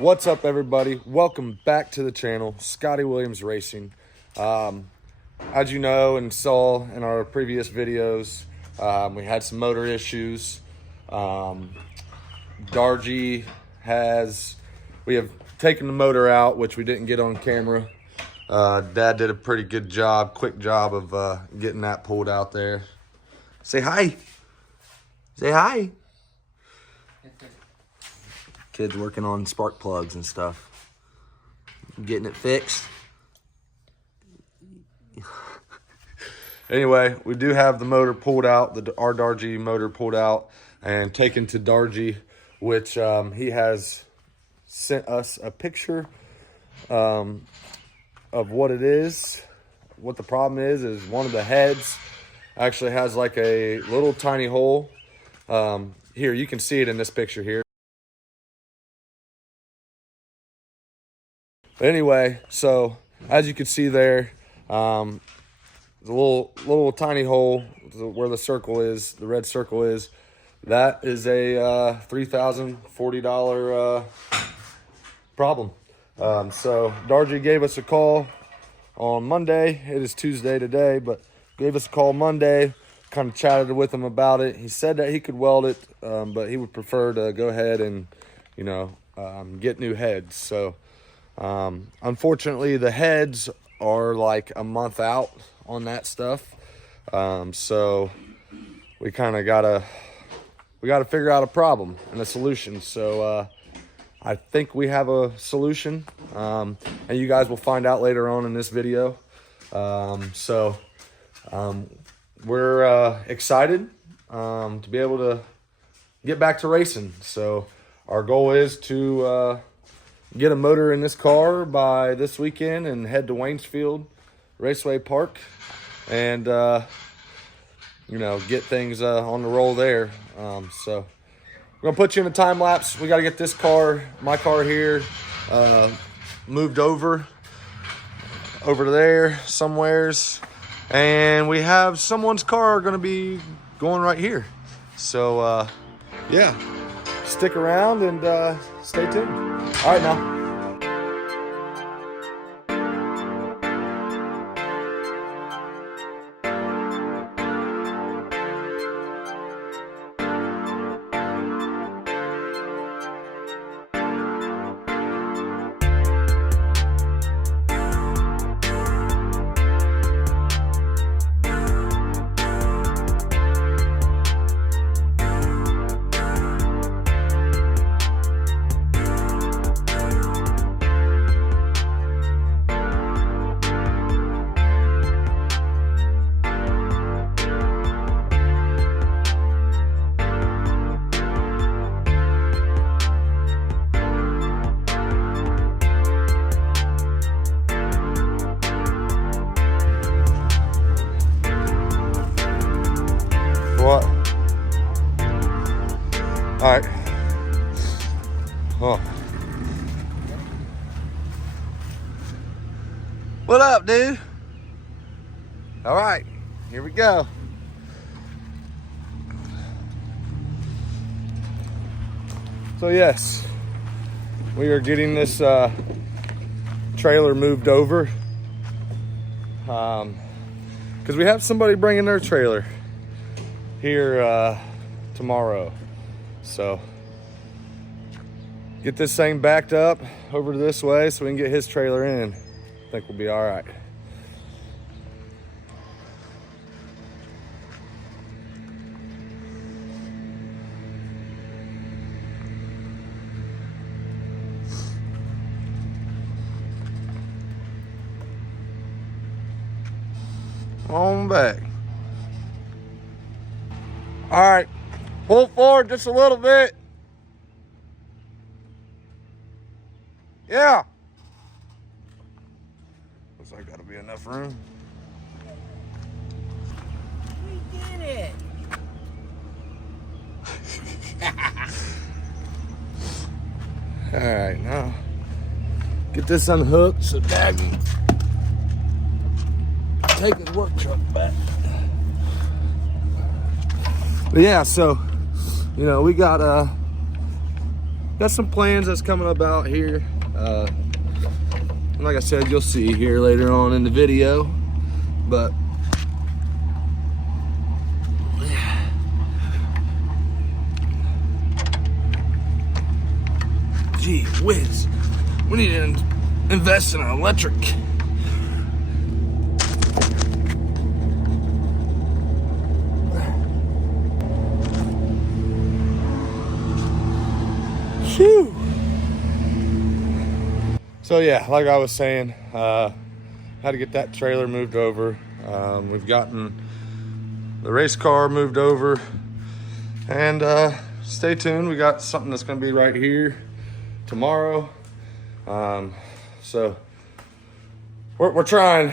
What's up, everybody? Welcome back to the channel, Scotty Williams Racing. As you know and saw in our previous videos, we had some motor issues. Dargy we have taken the motor out, which we didn't get on camera. Dad did a pretty good job, quick job of getting that pulled out there. Say hi. Say hi. Kids working on spark plugs and stuff. Getting it fixed. Anyway, we do have the motor pulled out, our Dargy motor pulled out and taken to Dargy, which he has sent us a picture of what it is. What the problem is one of the heads actually has like a little tiny hole. Here, you can see it in this picture here. But anyway, so as you can see there, the little tiny hole where the circle is, the red circle is, that is a $3,040 problem. So Dargy gave us a call on Monday. It is Tuesday today, but gave us a call Monday, kind of chatted with him about it. He said that he could weld it, but he would prefer to go ahead and, get new heads. So unfortunately, the heads are like a month out on that stuff. So we kind of gotta figure out a problem and a solution. So I think we have a solution, and you guys will find out later on in this video. We're excited to be able to get back to racing. So our goal is to get a motor in this car by this weekend and head to Waynesfield Raceway Park and, get things on the roll there. So we're going to put you in a time lapse. We got to get this car, my car here, moved over to there somewheres. And we have someone's car going to be going right here. So, yeah, stick around and stay tuned. All right, now. What? All right. Oh. What up, dude? All right, here we go. So yes, we are getting this trailer moved over because we have somebody bringing their trailer here tomorrow. So get this thing backed up over this way so we can get his trailer in. I think we'll be all right. On back. All right, pull forward just a little bit. Yeah. Looks like that'll be enough room. We did it. All right, now get this unhooked so Dad can take his work truck back. But yeah, so we got got some plans that's coming about here. And like I said, you'll see here later on in the video. But gee whiz, we need to invest in an electric. Phew. So yeah, like I was saying, had to get that trailer moved over. We've gotten the race car moved over, and stay tuned. We got something that's going to be right here tomorrow. So we're trying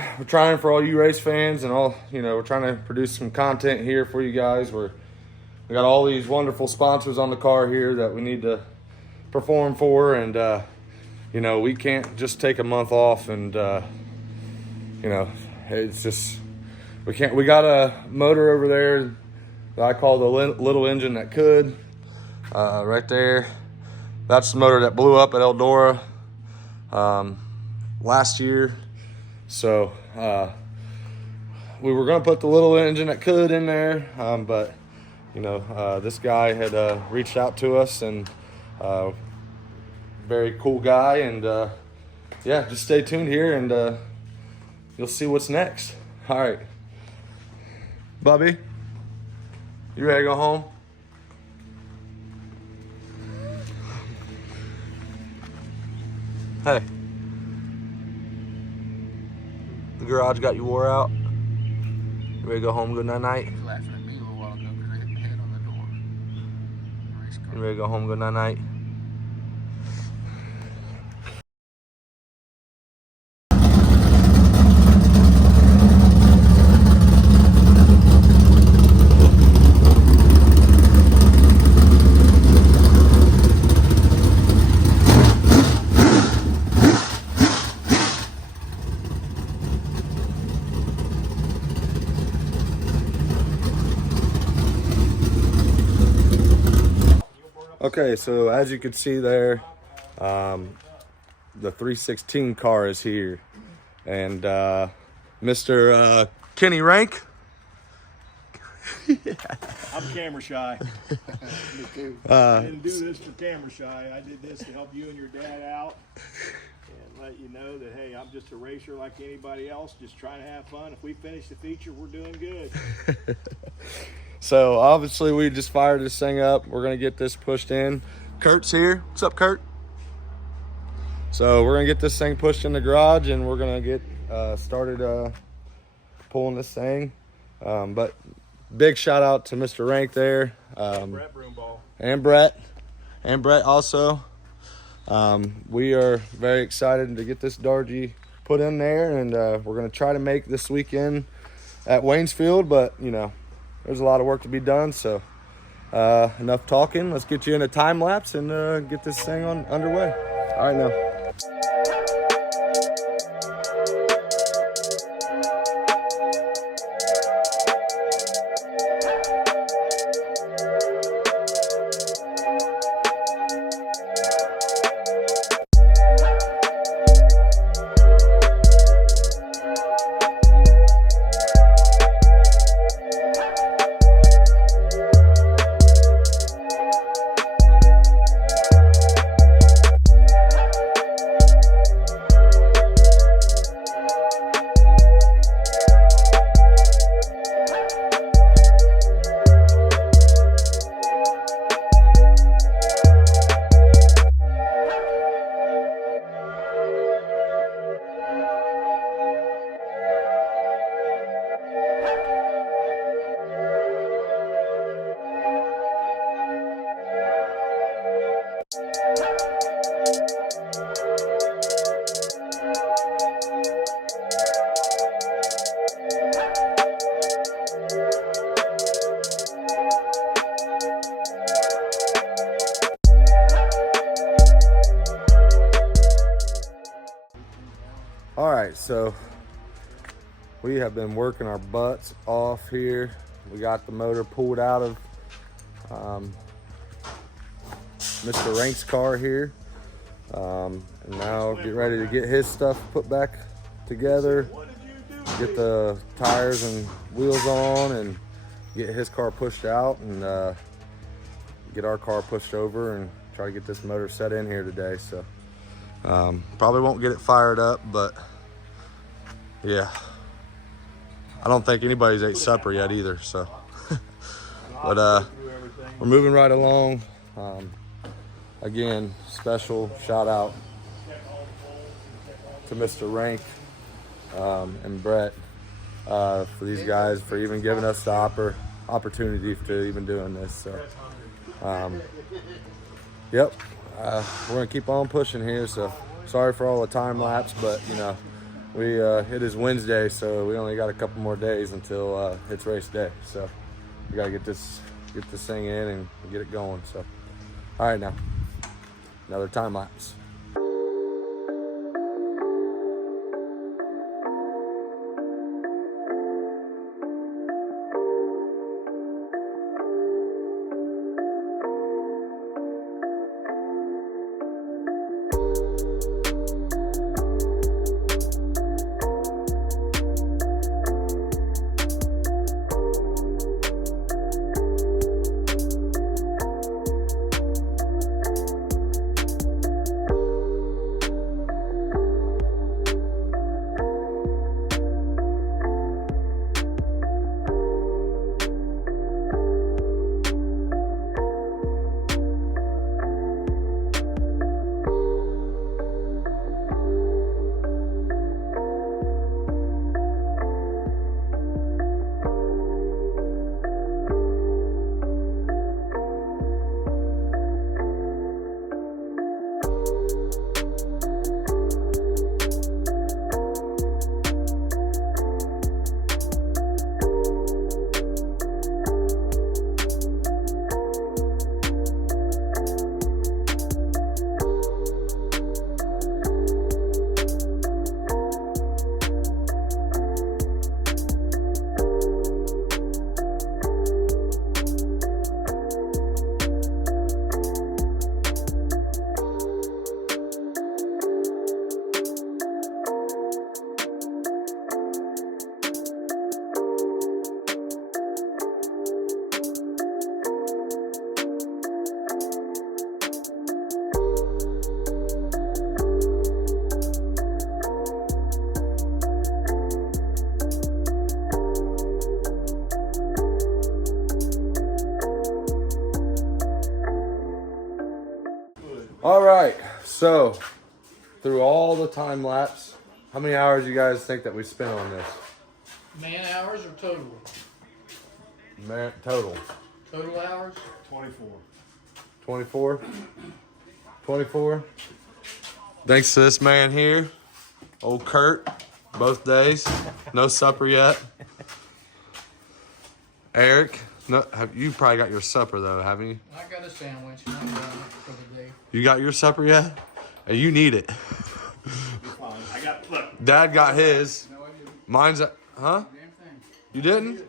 for all you race fans and all, we're trying to produce some content here for you guys. We got all these wonderful sponsors on the car here that we need to perform for, and we can't just take a month off, and it's just we got a motor over there that I call the little engine that could, right there. That's the motor that blew up at Eldora last year. So we were gonna put the little engine that could in there, but this guy had reached out to us, and very cool guy, and yeah, just stay tuned here, and you'll see what's next. All right, Bubby, you ready to go home? Hey, the garage got you wore out? You ready to go home? Good night. He was laughing at me a little while ago because I hit my head on the door. Race car. You ready to go home? Good night. Okay, so as you can see there, the 316 car is here, and Mr. Kenny Rank. I'm camera shy. Me too. I didn't do this for camera shy. I did this to help you and your dad out and let you know that, hey, I'm just a racer like anybody else, just trying to have fun. If we finish the feature, we're doing good. So obviously we just fired this thing up. We're gonna get this pushed in. Kurt's here. What's up, Kurt? So we're gonna get this thing pushed in the garage, and we're gonna get started pulling this thing. But big shout out to Mr. Rank there. Brett Brumbaugh. And Brett also. We are very excited to get this Dargy put in there, and we're gonna try to make this weekend at Waynesfield, but there's a lot of work to be done, so enough talking. Let's get you in a time lapse and get this thing underway. All right, now. All right, so we have been working our butts off here. We got the motor pulled out of Mr. Rank's car here. And now get ready to get his stuff put back together, get the tires and wheels on, and get his car pushed out, and get our car pushed over, and try to get this motor set in here today. So probably won't get it fired up, but yeah, I don't think anybody's ate supper yet either. So but we're moving right along. Again, special shout out to Mr. Rank and Brett for these guys for even giving us the opportunity to even doing this. So yep, we're gonna keep on pushing here. So sorry for all the time lapse, but you know, it is Wednesday, so we only got a couple more days until it's race day. So we gotta get this thing in and get it going. So all right, now another time lapse. All right, so through all the time lapse, how many hours you guys think that we spent on this? Man hours or total? Total. Total hours? 24. 24? 24? Thanks to this man here, old Curt, both days. No supper yet. Eric, no, you probably got your supper though, haven't you? I got a sandwich. I'm done for the day. You got your supper yet? Hey, you need it. I got, look. Dad got his. Mine's, huh? You didn't?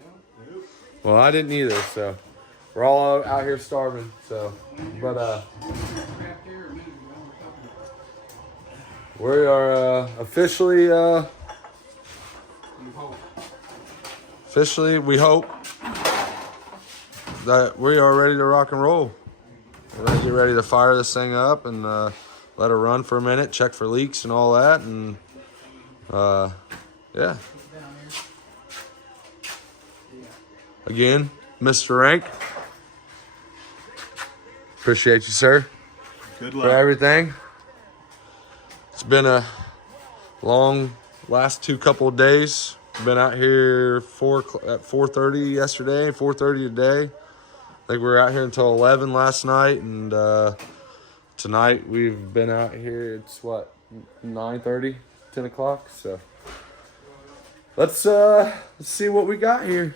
Well, I didn't either, so we're all out here starving, so, but, we are, officially, we hope that we are ready to rock and roll. We're gonna get ready to fire this thing up and, let her run for a minute, check for leaks and all that, and, yeah. Again, Mr. Rank, appreciate you, sir, Good for luck. everything. It's been a long last couple of days. Been out here at 4:30 yesterday, 4:30 today. I think we were out here until 11 last night, and tonight we've been out here. It's what, 9:30, 10 o'clock. So let's see what we got here.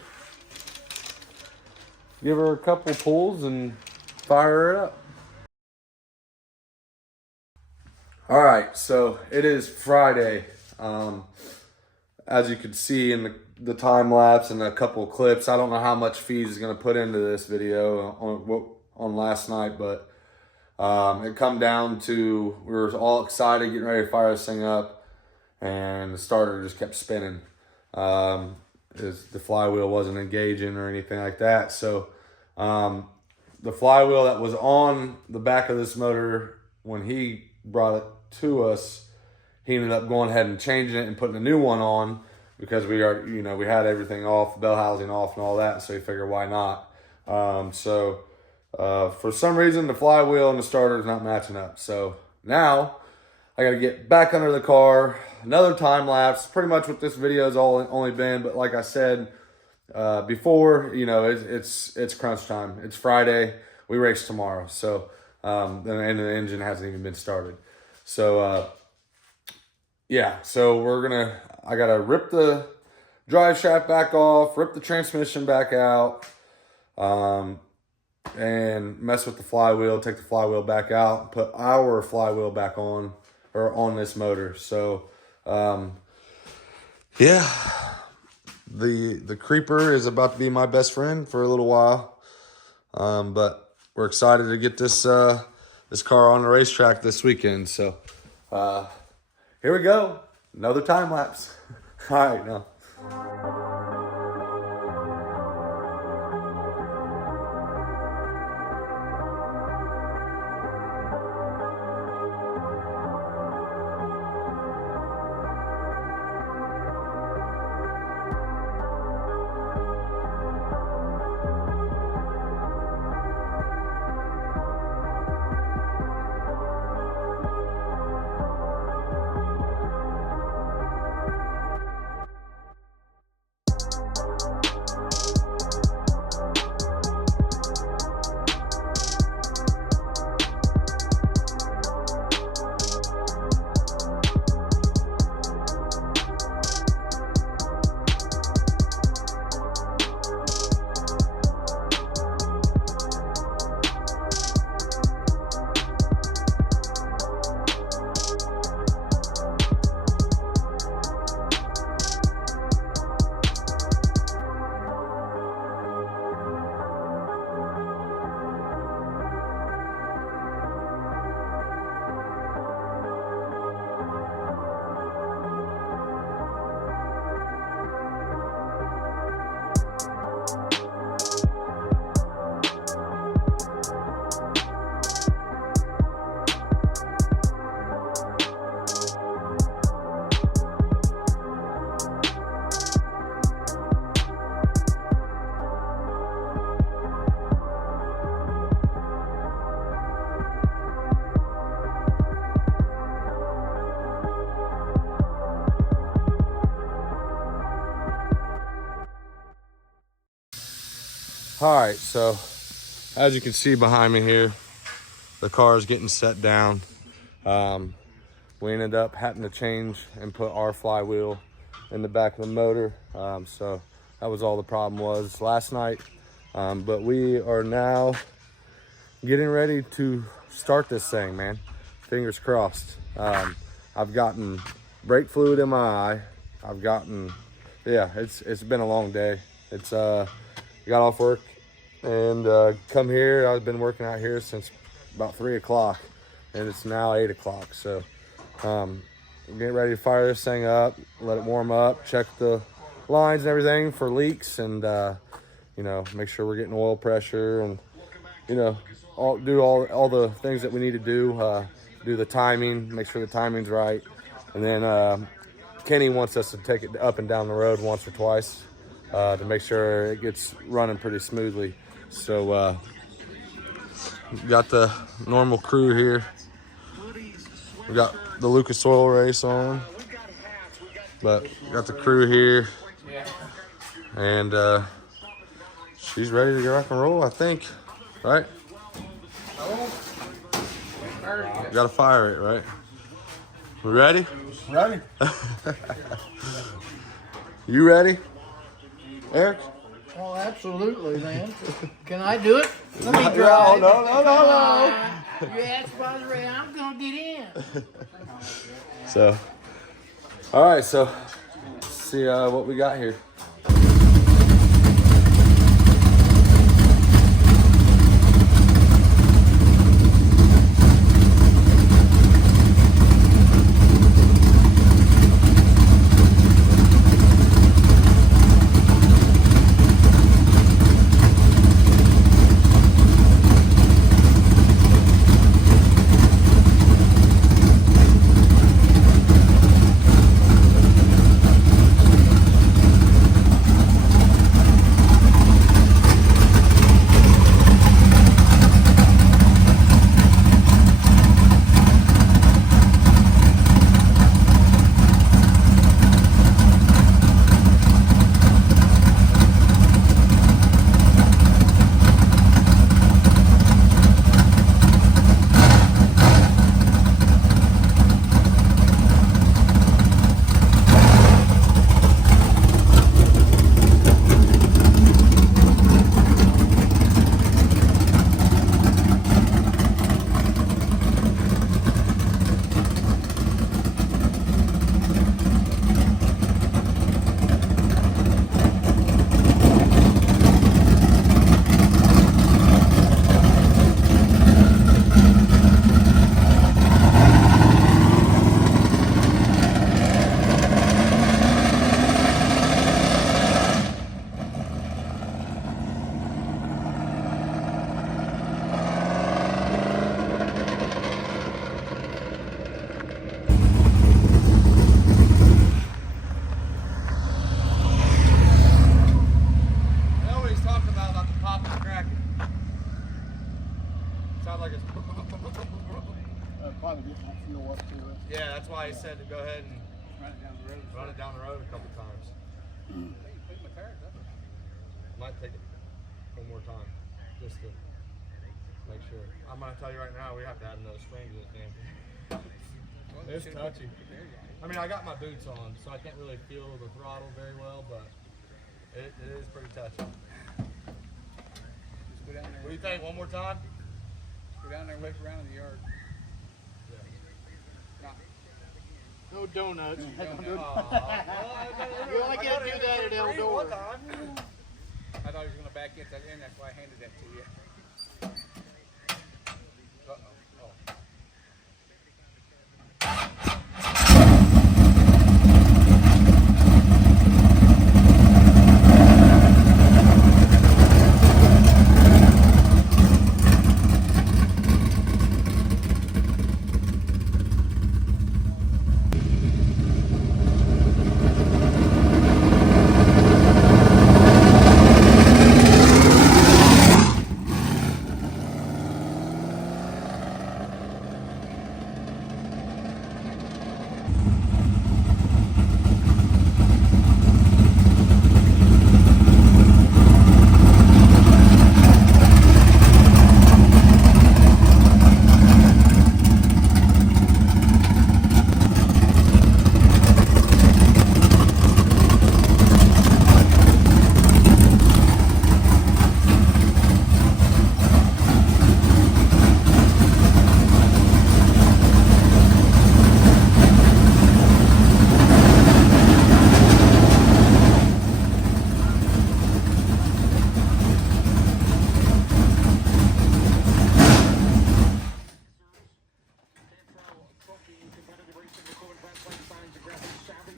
Give her a couple pulls and fire her up. All right, so it is Friday. As you can see in the time lapse and a couple of clips, I don't know how much feed is going to put into this video on last night, but it come down to, we were all excited, getting ready to fire this thing up, and the starter just kept spinning. The flywheel wasn't engaging or anything like that. So the flywheel that was on the back of this motor, when he brought it to us, he ended up going ahead and changing it and putting a new one on, because we had everything off, bell housing off and all that. So he figured, why not? For some reason, the flywheel and the starter is not matching up. So now I got to get back under the car, another time lapse, pretty much what this video has only been. But like I said before, it's crunch time. It's Friday. We race tomorrow. So, and the engine hasn't even been started. So, so I got to rip the drive shaft back off, rip the transmission back out, and mess with the flywheel, take the flywheel back out, put our flywheel back on, or on this motor. So, the creeper is about to be my best friend for a little while. But we're excited to get this car on the racetrack this weekend. So, here we go. Another time lapse. All right, now. All right, so as you can see behind me here, the car is getting set down. We ended up having to change and put our flywheel in the back of the motor. So that was all the problem was last night. But we are now getting ready to start this thing, man. Fingers crossed. I've gotten brake fluid in my eye. It's been a long day. Got off work and come here. I've been working out here since about 3 o'clock, and it's now 8 o'clock. So I'm getting ready to fire this thing up, let it warm up, check the lines and everything for leaks, and make sure we're getting oil pressure, and do all the things that we need to do the timing, make sure the timing's right. And then Kenny wants us to take it up and down the road once or twice to make sure it gets running pretty smoothly. So we got the normal crew here. We got the Lucas Oil race on, but we got the crew here, and she's ready to rock and roll, I think, right? Gotta fire it, right? We ready? Ready? You ready, Eric? Oh, absolutely, man. Can I do it? Let me drive. No. You asked if I was ready. I'm gonna get in. So, all right. So, let's see what we got here. why he said to go ahead and run it down the road a couple times. Might take it one more time just to make sure. I'm gonna tell you right now, we have to add another swing to this damn thing. It's touchy. I mean, I got my boots on, so I can't really feel the throttle very well, but it is pretty touchy. What do you think? One more time? Go down there and look around in the yard. No donuts. Well, You only can't do that at Eldora. I thought he was going to back it in, that's why I handed that to you.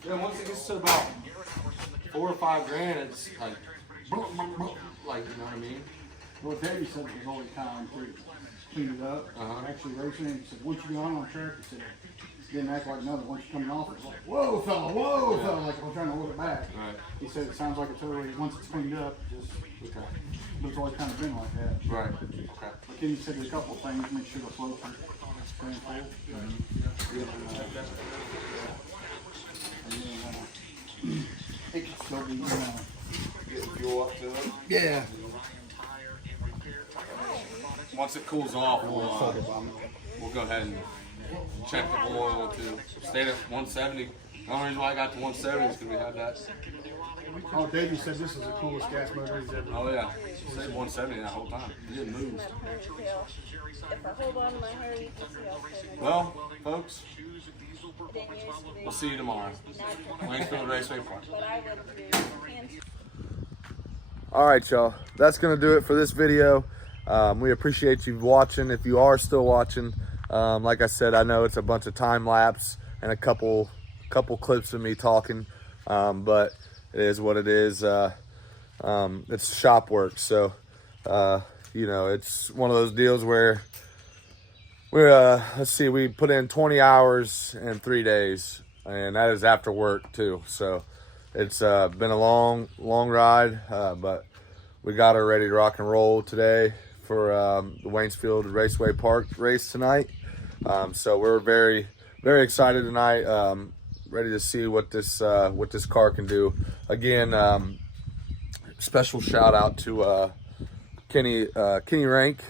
Yeah, once it gets to about $4 or $5 grand, it's like, like, you know what I mean? Well, Davey said it was only time to clean it up. Actually racing, he said, once you go on track, he said, it didn't act like another. Once you're coming off, it's like, whoa, fella, like we're trying to hold it back. Right. He said it sounds like it's totally, once it's cleaned up, just, Okay. it's always kind of been like that. Right. Okay. But Kenny said there's a couple of things, make sure the flow from staying full. It could still be, Getting fuel up to it. yeah. Once it cools off, we'll go ahead and check the oil to stay at 170. The only reason why I got to 170 is because we had that. Oh, Davey said this is the coolest gas motor he's ever. Oh yeah, stayed 170 that whole time. It didn't move. If I hold on to my hair, you can see how thin it is. Well, folks, It didn't used to be we'll see you tomorrow. Waynesfield Raceway Park. but I would do hands. All right, y'all. That's gonna do it for this video. We appreciate you watching. If you are still watching, like I said, I know it's a bunch of time lapse and a couple clips of me talking, but it is what it is. It's shop work, so you know, it's one of those deals where we're let's see, we put in 20 hours in 3 days, and that is after work too. So it's been a long ride, but we got her ready to rock and roll today for the Waynesfield Raceway Park race tonight. So we're very excited tonight, ready to see what this car can do. Again, special shout out to Kenny Rank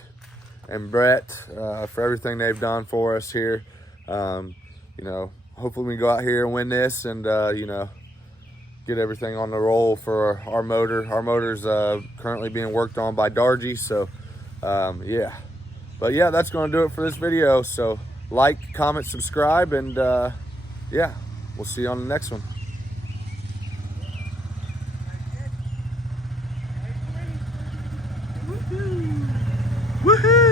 and Brett for everything they've done for us here. You know, hopefully we can go out here and win this, and you know, get everything on the roll for our motor. Our motor's currently being worked on by Dargy, so yeah. But yeah, that's going to do it for this video. So like, comment, subscribe, and yeah, we'll see you on the next one. Woohoo!